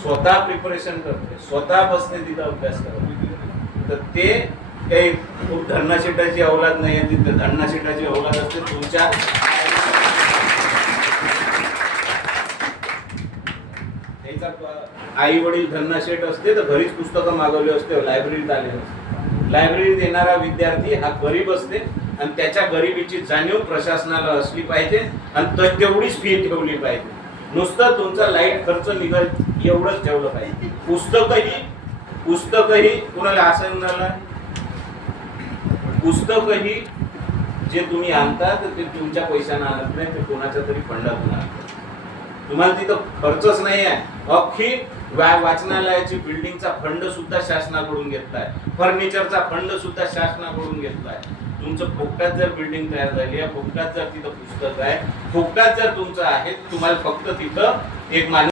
स्वतः प्रिपरेशन करते स्वतः बसते तिथं अभ्यास करते तर ते काही खूप धन्नाशिटाची अवलाद नाही आहे तिथे धन्नाशिटाची अवलाद असते. तुमच्या आई वडील धन्नाशेठ असते तर घरीच पुस्तकं मागवली असते लायब्ररीत आले असते. लायब्ररीत येणारा विद्यार्थी हा गरीब असते आणि त्याच्या गरिबीची जाणीव प्रशासनाला असली पाहिजे आणि तेवढीच फी ठेवली पाहिजे. नुसतं तुमचा लाइट खर्च निघल एवढंच ठेवलं पाहिजे. पुस्तकही पुस्तकही कुणाला असं झालं पुस्तकही जे तुम्ही आणता तर ते तुमच्या पैशानं आणत नाही ते कोणाच्या तरी फंडातून आणतात. तुम्हाला तिथं खर्चच नाही आहे. अख्खी वाचनालयाची बिल्डिंगचा फंड सुद्धा शासनाकडून घेतलाय. फर्निचरचा फंड सुद्धा शासनाकडून घेतलाय. तुमचं फोकटात जर बिल्डिंग तयार झाली आहे फोकटात जर तिथं पुस्तक आहे फोकटात जर तुमचं आहे तुम्हाला फक्त तिथं एक माणूस